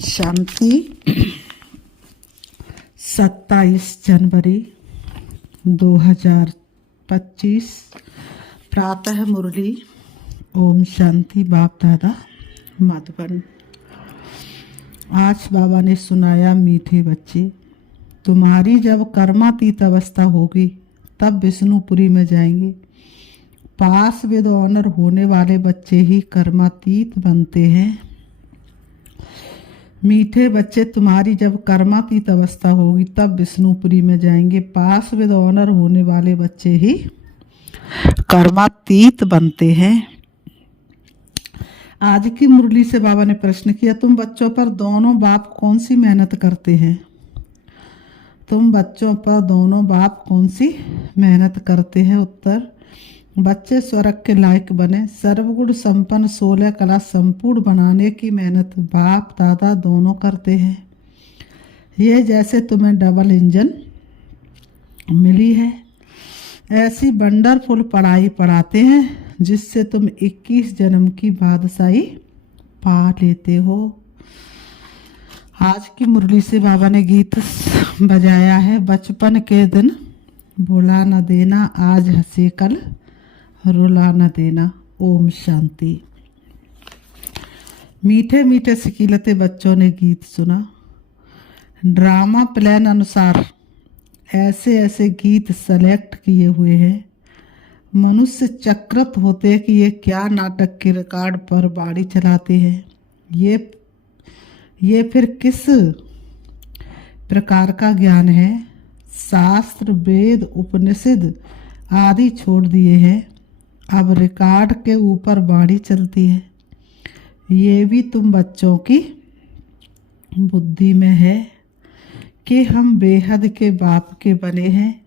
शांति 27 जनवरी 2025 प्रातः मुरली। ओम शांति। बाप दादा मधुबन। आज बाबा ने सुनाया, मीठे बच्चे, तुम्हारी जब कर्मातीत अवस्था होगी तब विष्णुपुरी में जाएंगे। पास विद ऑनर होने वाले बच्चे ही कर्मातीत बनते हैं। मीठे बच्चे, तुम्हारी जब कर्मातीत अवस्था होगी तब विष्णुपुरी में जाएंगे। पास विद ऑनर होने वाले बच्चे ही कर्मातीत बनते हैं। आज की मुरली से बाबा ने प्रश्न किया, तुम बच्चों पर दोनों बाप कौन सी मेहनत करते हैं? तुम बच्चों पर दोनों बाप कौन सी मेहनत करते हैं? उत्तर, बच्चे स्वर्ग के लायक बने, सर्वगुण संपन्न 16 कला संपूर्ण बनाने की मेहनत बाप दादा दोनों करते हैं। ये जैसे तुम्हें डबल इंजन मिली है, ऐसी वंडरफुल पढ़ाई पढ़ाते हैं जिससे तुम 21 जन्म की बादशाही पा लेते हो। आज की मुरली से बाबा ने गीत बजाया है, बचपन के दिन भुला न देना, आज हंसे कल रुला न देना। ओम शांति। मीठे मीठे सिकीलते बच्चों ने गीत सुना। ड्रामा प्लान अनुसार ऐसे ऐसे गीत सेलेक्ट किए हुए हैं, मनुष्य चक्रत होते हैं कि ये क्या नाटक के रिकॉर्ड पर बाड़ी चलाते हैं। ये फिर किस प्रकार का ज्ञान है? शास्त्र, वेद, उपनिषद आदि छोड़ दिए हैं, अब रिकॉर्ड के ऊपर बाड़ी चलती है। ये भी तुम बच्चों की बुद्धि में है कि हम बेहद के बाप के बने हैं,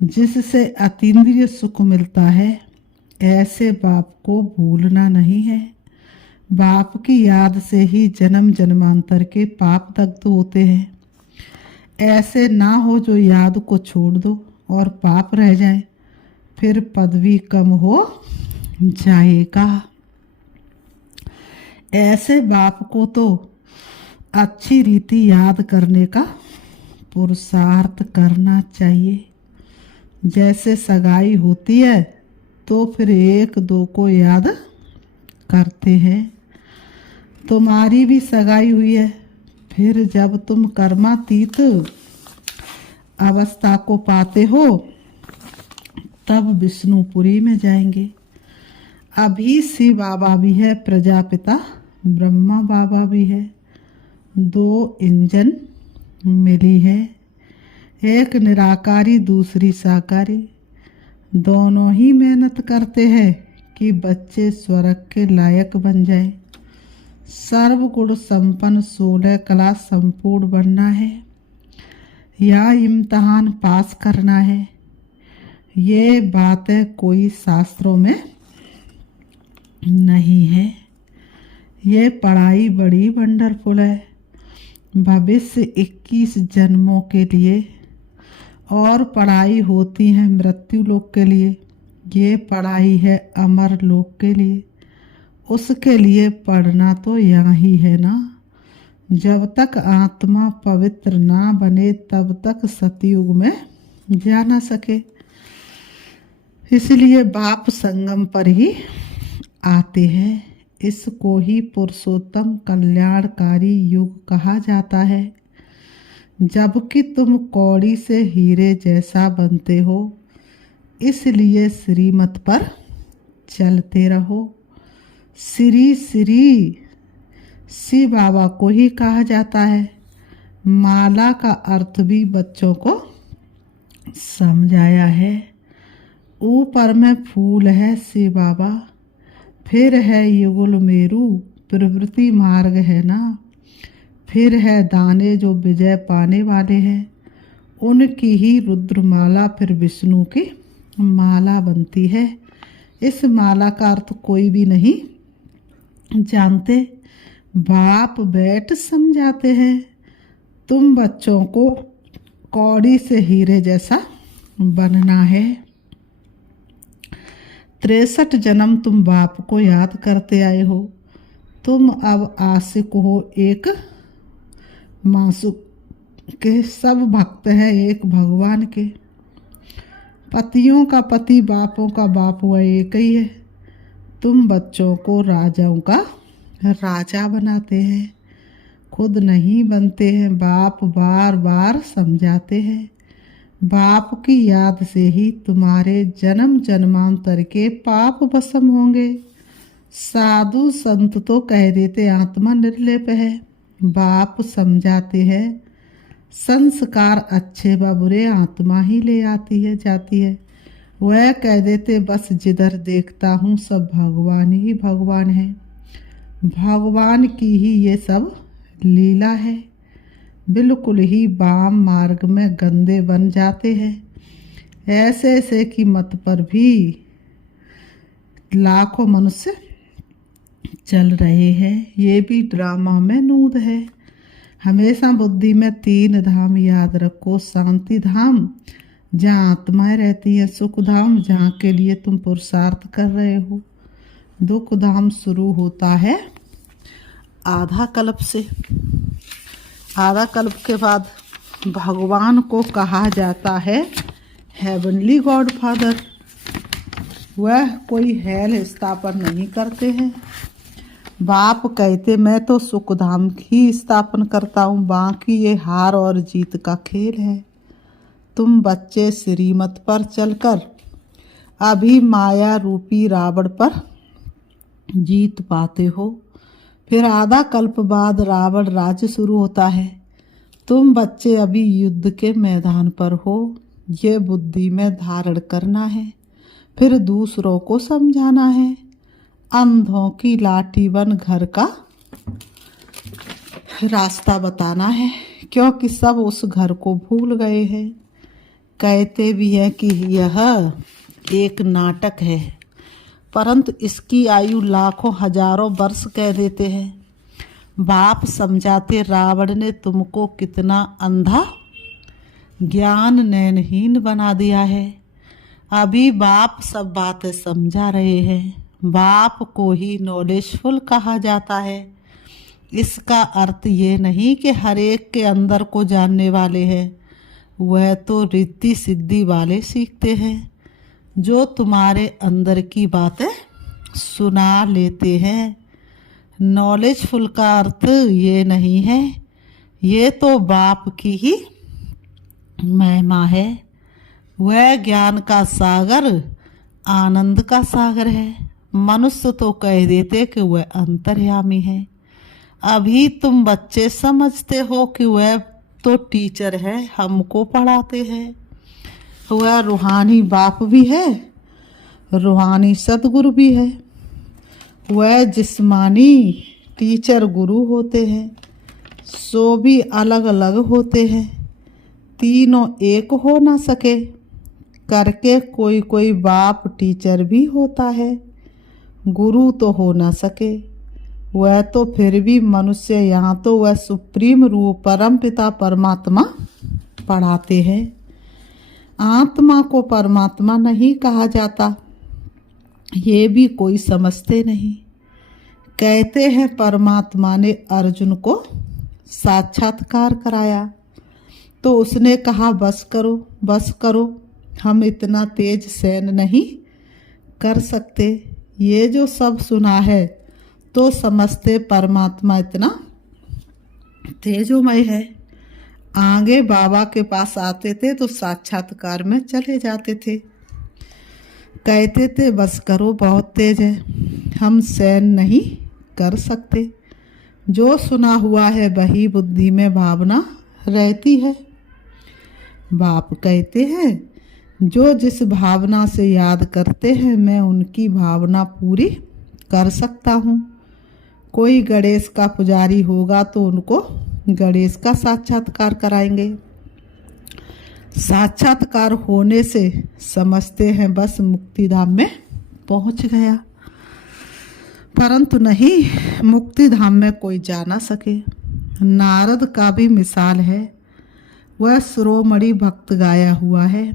जिससे अतीन्द्रिय सुख मिलता है। ऐसे बाप को भूलना नहीं है। बाप की याद से ही जन्म जन्मांतर के पाप दग्ध होते हैं। ऐसे ना हो जो याद को छोड़ दो और पाप रह जाए, फिर पदवी कम हो जाएगा। ऐसे बाप को तो अच्छी रीति याद करने का पुरुषार्थ करना चाहिए। जैसे सगाई होती है तो फिर एक दो को याद करते हैं। तुम्हारी भी सगाई हुई है, फिर जब तुम कर्मातीत अवस्था को पाते हो तब विष्णुपुरी में जाएंगे। अभी शिव बाबा भी है, प्रजापिता ब्रह्मा बाबा भी है। 2 इंजन मिली है, एक निराकारी दूसरी साकारी। दोनों ही मेहनत करते हैं कि बच्चे स्वर्ग के लायक बन जाएं। सर्वगुण संपन्न 16 कला संपूर्ण बनना है या इम्तहान पास करना है। ये बातें कोई शास्त्रों में नहीं है। ये पढ़ाई बड़ी वंडरफुल है, भविष्य 21 जन्मों के लिए, और पढ़ाई होती है मृत्यु लोक के लिए। ये पढ़ाई है अमर लोक के लिए। उसके लिए पढ़ना तो यहाँ ही है ना। जब तक आत्मा पवित्र ना बने तब तक सतयुग में जा ना सके। इसलिए बाप संगम पर ही आते हैं। इसको ही पुरुषोत्तम कल्याणकारी युग कहा जाता है। जबकि तुम कौड़ी से हीरे जैसा बनते हो, इसलिए श्रीमत पर चलते रहो। श्री श्री शिव बाबा को ही कहा जाता है। माला का अर्थ भी बच्चों को समझाया है। ऊपर में फूल है शिव बाबा, फिर है युगल मेरु प्रवृत्ति मार्ग है ना, फिर है दाने जो विजय पाने वाले हैं, उनकी ही रुद्रमाला फिर विष्णु की माला बनती है। इस माला का अर्थ कोई भी नहीं जानते, बाप बैठ समझाते हैं। तुम बच्चों को कौड़ी से हीरे जैसा बनना है। 63 जन्म तुम बाप को याद करते आए हो। तुम अब आशिक हो एक मासु के सब भक्त हैं एक भगवान के। पतियों का पति बापों का बाप वह एक ही है। तुम बच्चों को राजाओं का राजा बनाते हैं, खुद नहीं बनते हैं। बाप बार बार समझाते हैं। बाप की याद से ही तुम्हारे जन्म जन्मांतर के पाप भस्म होंगे। साधु संत तो कह देते आत्मा निर्लेप है। बाप समझाते हैं संस्कार अच्छे व बुरे आत्मा ही ले आती है जाती है। वह कह देते बस जिधर देखता हूँ सब भगवान ही भगवान है। भगवान की ही ये सब लीला है। बिल्कुल ही वाम मार्ग में गंदे बन जाते हैं। ऐसे ऐसे की मत पर भी लाखों मनुष्य चल रहे हैं। ये भी ड्रामा में नूद है। हमेशा बुद्धि में 3 धाम याद रखो। शांति धाम जहाँ आत्माएं रहती हैं, सुख धाम जहाँ के लिए तुम पुरुषार्थ कर रहे हो, दुख धाम शुरू होता है आधा कल्प से। आधा कल्प के बाद भगवान को कहा जाता है हेवनली गॉड फादर। वह कोई हेल स्थापन नहीं करते हैं। बाप कहते मैं तो सुख धाम ही स्थापन करता हूँ, बाकी ये हार और जीत का खेल है। तुम बच्चे श्रीमत पर चलकर अभी माया रूपी रावण पर जीत पाते हो। फिर आधा कल्प बाद रावण राज्य शुरू होता है। तुम बच्चे अभी युद्ध के मैदान पर हो। ये बुद्धि में धारण करना है, फिर दूसरों को समझाना है। अंधों की लाठी बन घर का रास्ता बताना है, क्योंकि सब उस घर को भूल गए हैं। कहते भी हैं कि यह एक नाटक है, परंतु इसकी आयु लाखों हजारों वर्ष कह देते हैं। बाप समझाते रावण ने तुमको कितना अंधा ज्ञान नैनहीन बना दिया है। अभी बाप सब बातें समझा रहे हैं। बाप को ही नॉलेजफुल कहा जाता है। इसका अर्थ ये नहीं कि हर एक के अंदर को जानने वाले हैं। वह तो रिद्धि सिद्धि वाले सीखते हैं, जो तुम्हारे अंदर की बातें सुना लेते हैं। नॉलेजफुल का अर्थ ये नहीं है। ये तो बाप की ही महिमा है। वह ज्ञान का सागर, आनंद का सागर है। मनुष्य तो कह देते कि वह अंतर्यामी है। अभी तुम बच्चे समझते हो कि वह तो टीचर है, हमको पढ़ाते हैं। वह रूहानी बाप भी है, रूहानी सदगुरु भी है। वह जिस्मानी टीचर गुरु होते हैं, सो भी अलग अलग होते हैं। तीनों एक हो ना सके करके कोई कोई बाप टीचर भी होता है, गुरु तो हो ना सके। वह तो फिर भी मनुष्य, यहाँ तो वह सुप्रीम रूप परम पिता परमात्मा पढ़ाते हैं। आत्मा को परमात्मा नहीं कहा जाता, ये भी कोई समझते नहीं। कहते हैं परमात्मा ने अर्जुन को साक्षात्कार कराया तो उसने कहा बस करो बस करो, हम इतना तेज सहन नहीं कर सकते। ये जो सब सुना है तो समझते परमात्मा इतना तेजोमय है। आगे बाबा के पास आते थे तो साक्षात्कार में चले जाते थे। कहते थे बस करो, बहुत तेज है, हम सहन नहीं कर सकते। जो सुना हुआ है वही बुद्धि में भावना रहती है। बाप कहते हैं जो जिस भावना से याद करते हैं मैं उनकी भावना पूरी कर सकता हूँ। कोई गणेश का पुजारी होगा तो उनको गणेश का साक्षात्कार कराएंगे। साक्षात्कार होने से समझते हैं बस मुक्तिधाम में पहुँच गया, परंतु नहीं, मुक्तिधाम में कोई जा ना सके। नारद का भी मिसाल है। वह शिरोमणि भक्त गाया हुआ है।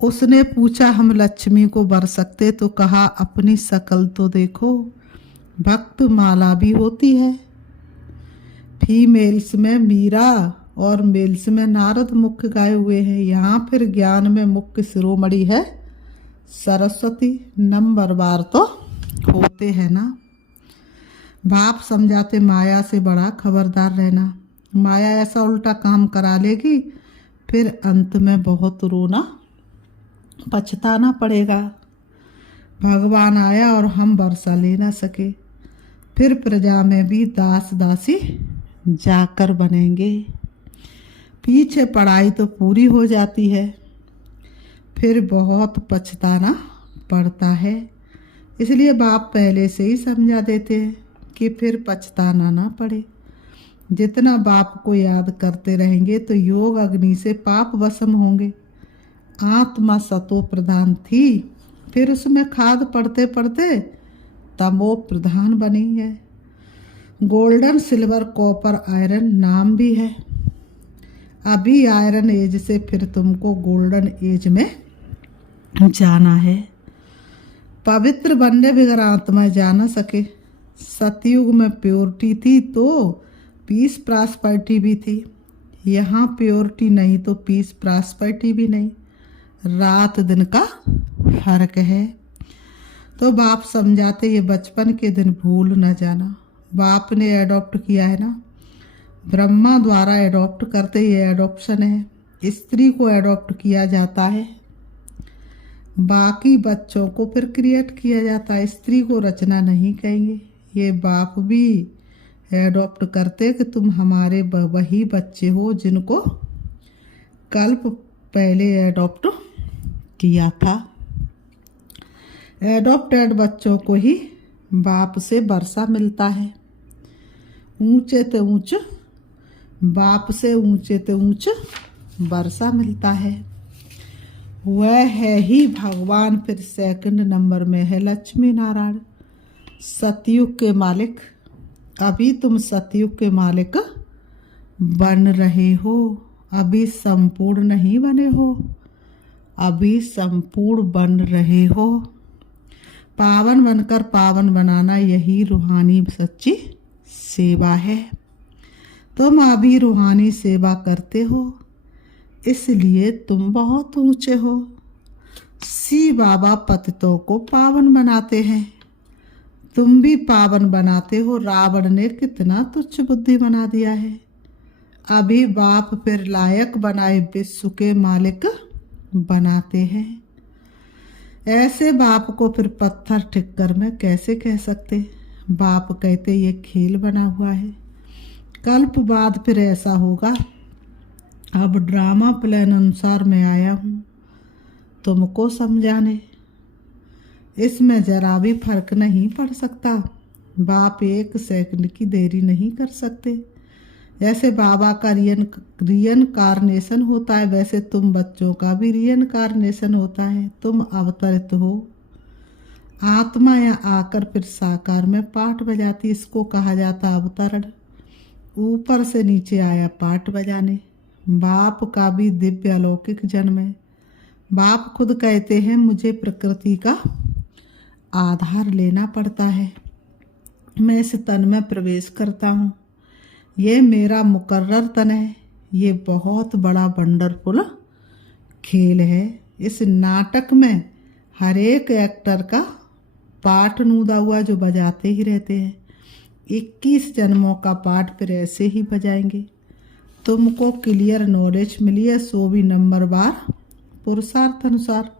उसने पूछा हम लक्ष्मी को बर सकते, तो कहा अपनी शकल तो देखो, भक्त माला भी होती है। फीमेल्स में मीरा और मेल्स में नारद मुख्य गाए हुए हैं। यहाँ फिर ज्ञान में मुख्य शिरोमणि है सरस्वती। नंबर बार तो होते हैं ना। बाप समझाते माया से बड़ा खबरदार रहना, माया ऐसा उल्टा काम करा लेगी, फिर अंत में बहुत रोना पछताना पड़ेगा। भगवान आया और हम वर्षा ले ना सके, फिर प्रजा में भी दास दासी जाकर बनेंगे। पीछे पढ़ाई तो पूरी हो जाती है, फिर बहुत पछताना पड़ता है। इसलिए बाप पहले से ही समझा देते हैं कि फिर पछताना ना पड़े। जितना बाप को याद करते रहेंगे तो योग अग्नि से पाप वशम होंगे। आत्मा सतो प्रधान थी, फिर उसमें खाद पड़ते पड़ते तमो प्रधान बनी है। गोल्डन सिल्वर कॉपर आयरन नाम भी है। अभी आयरन एज से फिर तुमको गोल्डन एज में जाना है। पवित्र बनने बगैर आत्मा जा न सके। सतयुग में प्योरिटी थी तो पीस प्रॉस्पेरिटी भी थी। यहाँ प्योरिटी नहीं तो पीस प्रॉस्पेरिटी भी नहीं। रात दिन का फर्क है। तो बाप समझाते ये बचपन के दिन भूल न जाना। बाप ने एडॉप्ट किया है ना, ब्रह्मा द्वारा एडॉप्ट करते, ये एडॉप्शन है। स्त्री को एडॉप्ट किया जाता है, बाकी बच्चों को फिर क्रिएट किया जाता है। स्त्री को रचना नहीं कहेंगे। ये बाप भी एडॉप्ट करते कि तुम हमारे वही बच्चे हो जिनको कल्प पहले एडॉप्ट किया था। एडॉप्टेड बच्चों को ही बाप से वर्षा मिलता है। ऊंचे ते ऊंच बाप से ऊंचे ते ऊंच वर्षा मिलता है। वह है ही भगवान। फिर सेकंड नंबर में है लक्ष्मी नारायण, सतयुग के मालिक। अभी तुम सतयुग के मालिक बन रहे हो, अभी संपूर्ण नहीं बने हो, अभी संपूर्ण बन रहे हो। पावन बनकर पावन बनाना यही रूहानी सच्ची सेवा है। तुम अभी रूहानी सेवा करते हो, इसलिए तुम बहुत ऊंचे हो। शिव बाबा पतितों को पावन बनाते हैं, तुम भी पावन बनाते हो। रावण ने कितना तुच्छ बुद्धि बना दिया है। अभी बाप फिर लायक बनाए विश्व के मालिक बनाते हैं। ऐसे बाप को फिर पत्थर ठिक्कर में कैसे कह सकते। बाप कहते ये खेल बना हुआ है, कल्प बाद फिर ऐसा होगा। अब ड्रामा प्लान अनुसार मैं आया हूँ तुमको समझाने। इसमें जरा भी फर्क नहीं पड़ सकता। बाप एक सेकंड की देरी नहीं कर सकते। जैसे बाबा का रियनकार्नेशन होता है, वैसे तुम बच्चों का भी रियनकार्नेशन होता है। तुम अवतरित हो। आत्मा या आकर फिर साकार में पाठ बजाती, इसको कहा जाता अवतरण। ऊपर से नीचे आया पाठ बजाने। बाप का भी दिव्य अलौकिक जन्म है। बाप खुद कहते हैं मुझे प्रकृति का आधार लेना पड़ता है। मैं इस तन में प्रवेश करता हूँ, ये मेरा मुकर्रर तन है। ये बहुत बड़ा वंडरफुल खेल है। इस नाटक में हर एक एक्टर का पाठ नूदा हुआ जो बजाते ही रहते हैं। 21 जन्मों का पाठ फिर ऐसे ही बजाएंगे। तुमको क्लियर नॉलेज मिली है, सो भी नंबर बार पुरुषार्थ अनुसार।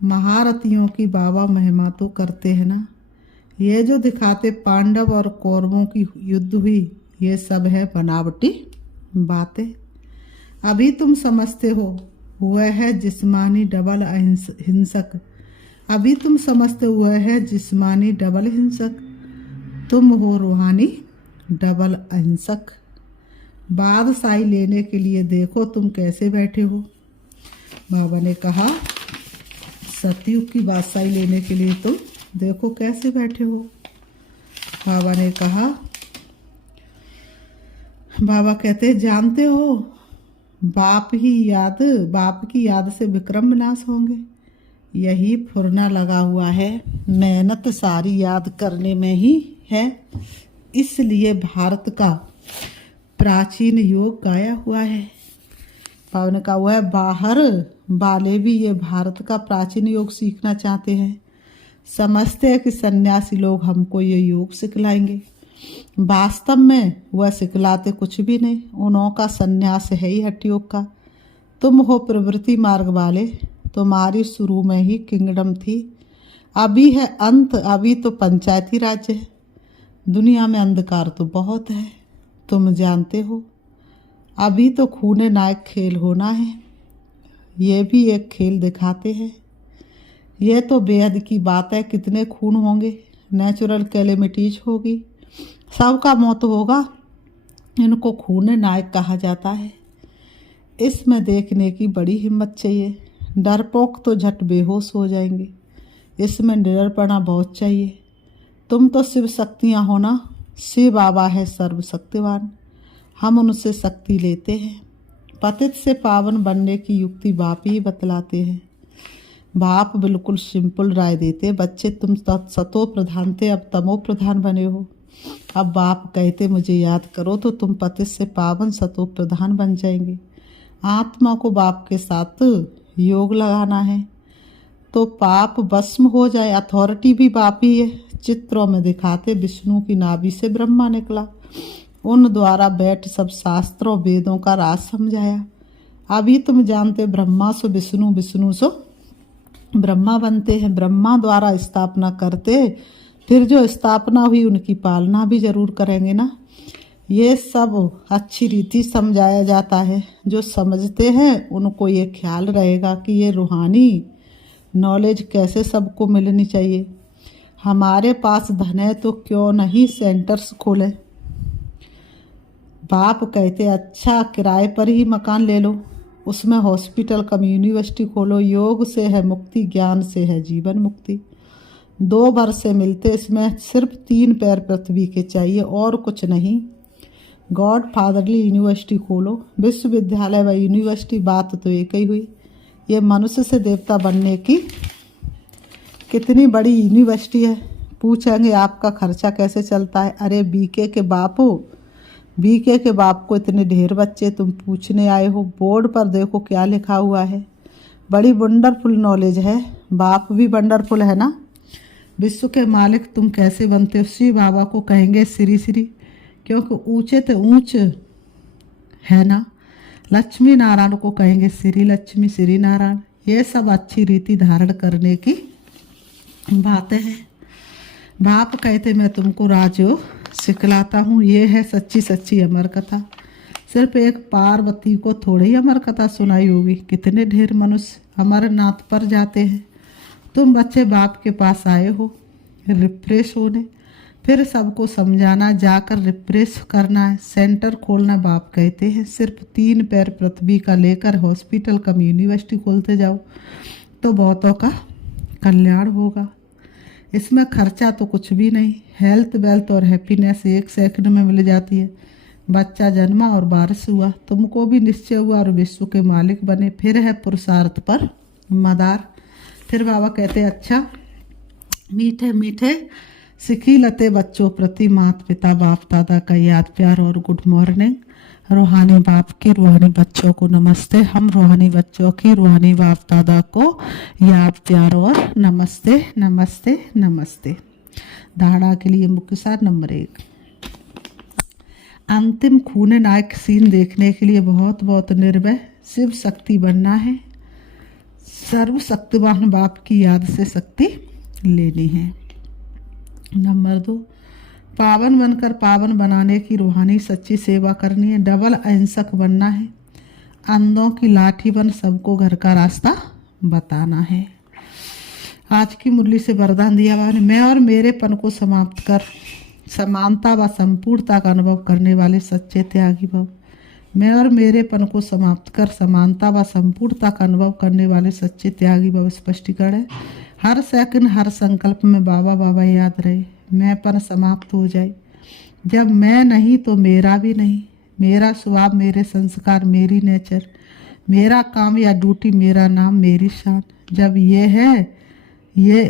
महारथियों की बाबा महिमा तो करते हैं ना। ये जो दिखाते पांडव और कौरवों की युद्ध हुई, ये सब है बनावटी बातें। अभी तुम समझते हो वह है जिस्मानी डबल हिंसक। अभी तुम समझते हुए है जिस्मानी डबल हिंसक, तुम हो रूहानी डबल अहिंसक। बादशाही लेने के लिए देखो तुम कैसे बैठे हो। बाबा ने कहा सतयुग की बादशाही लेने के लिए तुम देखो कैसे बैठे हो। बाबा ने कहा, बाबा कहते जानते हो बाप की याद से विक्रम विनाश होंगे। यही फुरना लगा हुआ है। मेहनत सारी याद करने में ही है। इसलिए भारत का प्राचीन योग गाया हुआ है। पावन ने कहा हुआ है बाहर वाले भी ये भारत का प्राचीन योग सीखना चाहते हैं, समझते हैं कि सन्यासी लोग हमको ये योग सिखलाएंगे। वास्तव में वह सिखलाते कुछ भी नहीं, उन्हों का सन्यास है ही हठ योग का। तुम हो प्रवृत्ति मार्ग वाले, तुम्हारी शुरू में ही किंगडम थी, अभी है अंत, अभी तो पंचायती राज्य है। दुनिया में अंधकार तो बहुत है, तुम जानते हो। अभी तो खूने नायक खेल होना है, ये भी एक खेल दिखाते हैं। यह तो बेहद की बात है, कितने खून होंगे, नेचुरल कैलेमिटीज होगी, सबका मौत होगा, इनको खूने नायक कहा जाता है। इसमें देखने की बड़ी हिम्मत चाहिए, डरपोक तो झट बेहोश हो जाएंगे, इसमें निडरपना बहुत चाहिए। तुम तो शिव शक्तियाँ हो ना, शिव बाबा है सर्वशक्तिवान, हम उनसे शक्ति लेते हैं। पतित से पावन बनने की युक्ति बाप ही बतलाते हैं। बाप बिल्कुल सिंपल राय देते, बच्चे तुम सतो प्रधान थे, अब तमो प्रधान बने हो। अब बाप कहते मुझे याद करो तो तुम पतित से पावन सतो प्रधान बन जाएंगे। आत्मा को बाप के साथ योग लगाना है तो पाप भस्म हो जाए। अथॉरिटी भी बाप ही है। चित्रों में दिखाते विष्णु की नाभि से ब्रह्मा निकला, उन द्वारा बैठ सब शास्त्रों वेदों का राज समझाया। अभी तुम जानते ब्रह्मा सो विष्णु, विष्णु सो ब्रह्मा बनते हैं। ब्रह्मा द्वारा स्थापना करते, फिर जो स्थापना हुई उनकी पालना भी जरूर करेंगे ना। ये सब अच्छी रीति समझाया जाता है। जो समझते हैं उनको ये ख्याल रहेगा कि ये रूहानी नॉलेज कैसे सबको मिलनी चाहिए। हमारे पास धन है तो क्यों नहीं सेंटर्स खोले। बाप कहते अच्छा किराए पर ही मकान ले लो, उसमें हॉस्पिटल कम यूनिवर्सिटी खोलो। योग से है मुक्ति, ज्ञान से है जीवन मुक्ति। 2 भर से मिलते, इसमें सिर्फ 3 पैर पृथ्वी के चाहिए और कुछ नहीं। गॉड फादरली यूनिवर्सिटी खोलो, विश्वविद्यालय व यूनिवर्सिटी, बात तो एक ही हुई। ये मनुष्य से देवता बनने की कितनी बड़ी यूनिवर्सिटी है। पूछेंगे आपका खर्चा कैसे चलता है। अरे बीके के बाप हो, बीके के बाप को इतने ढेर बच्चे तुम पूछने आए हो। बोर्ड पर देखो क्या लिखा हुआ है, बड़ी वंडरफुल नॉलेज है। बाप भी वंडरफुल है ना। विश्व के मालिक तुम कैसे बनते हो। शिव बाबा को कहेंगे श्री श्री, क्योंकि ऊंचे तो ऊंच है ना। लक्ष्मी नारायण को कहेंगे श्री लक्ष्मी, श्री नारायण। ये सब अच्छी रीति धारण करने की बातें हैं। बाप कहते मैं तुमको राजयोग सिखलाता हूँ। ये है सच्ची सच्ची अमर कथा। सिर्फ एक पार्वती को थोड़ी ही अमर कथा सुनाई होगी, कितने ढेर मनुष्य अमरनाथ पर जाते हैं। तुम बच्चे बाप के पास आए हो रिफ्रेश होने, फिर सबको समझाना, जाकर रिफ्रेश करना है, सेंटर खोलना। बाप कहते हैं सिर्फ 3 पैर पृथ्वी का लेकर हॉस्पिटल कम यूनिवर्सिटी खोलते जाओ तो बहुतों का कल्याण होगा। इसमें खर्चा तो कुछ भी नहीं। हेल्थ वेल्थ और हैप्पीनेस 1 सेकंड में मिल जाती है। बच्चा जन्मा और बारिश हुआ, तुमको भी निश्चय हुआ और विश्व के मालिक बने। फिर है पुरुषार्थ पर मदार। फिर बाबा कहते अच्छा मीठे मीठे सिखी लते बच्चों प्रति माता पिता बाप दादा का याद प्यार और गुड मॉर्निंग। रूहानी बाप की रूहानी बच्चों को नमस्ते। हम रूहानी बच्चों की रूहानी बाप दादा को याद प्यार और नमस्ते नमस्ते नमस्ते। धारणा के लिए मुख्य सार नंबर 1, अंतिम खूने नायक सीन देखने के लिए बहुत बहुत निर्भय शिव शक्ति बनना है। सर्वशक्तिवान बाप की याद से शक्ति लेनी है। नंबर 2, पावन बनकर पावन बनाने की रूहानी सच्ची सेवा करनी है। डबल अहिंसक बनना है। अंधों की लाठी बन सबको घर का रास्ता बताना है। आज की मुरली से वरदान दिया हुआ है, मैं और मेरेपन को समाप्त कर समानता व संपूर्णता का अनुभव करने वाले सच्चे त्यागी भव। मैं और मेरेपन को समाप्त कर समानता व संपूर्णता का अनुभव करने वाले सच्चे त्यागी भव। स्पष्टीकरण है, हर सेकंड हर संकल्प में बाबा बाबा याद रहे, मैंपन समाप्त हो जाए। जब मैं नहीं तो मेरा भी नहीं, मेरा स्वभाव, मेरे संस्कार, मेरी नेचर, मेरा काम या ड्यूटी, मेरा नाम, मेरी शान।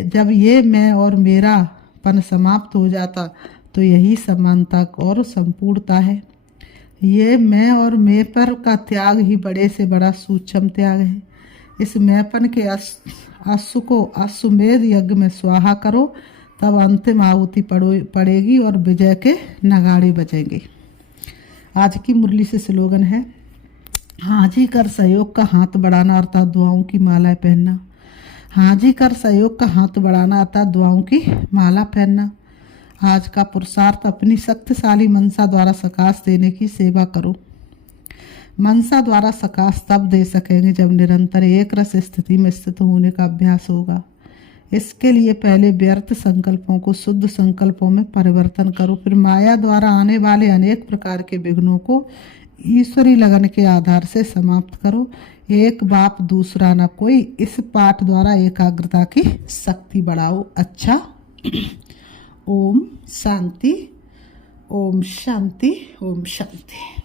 जब ये मैं और मेरापन समाप्त हो जाता तो यही समानता और संपूर्णता है। ये मैं और मैं पर का त्याग ही बड़े से बड़ा सूक्ष्म त्याग है। इस मैंपन के अश्व को अश्वमेध यज्ञ में स्वाहा करो, तब अंतिम आहुति पड़ेगी और विजय के नगाड़े बजेंगे। आज की मुरली से स्लोगन है, हाजी कर सहयोग का हाथ बढ़ाना अर्थात दुआओं की मालाएं पहनना। हाजी कर सहयोग का हाथ बढ़ाना अर्थात दुआओं की माला पहनना। आज का पुरुषार्थ अपनी शक्तिशाली मनसा द्वारा सकाश देने की सेवा करो। मनसा द्वारा सकाश तब दे सकेंगे जब निरंतर एक रस स्थिति में स्थित होने का अभ्यास होगा। इसके लिए पहले व्यर्थ संकल्पों को शुद्ध संकल्पों में परिवर्तन करो, फिर माया द्वारा आने वाले अनेक प्रकार के विघ्नों को ईश्वरी लगन के आधार से समाप्त करो। एक बाप दूसरा न कोई, इस पाठ द्वारा एकाग्रता की शक्ति बढ़ाओ। अच्छा, ओम शांति, ओम शांति, ओम शांति।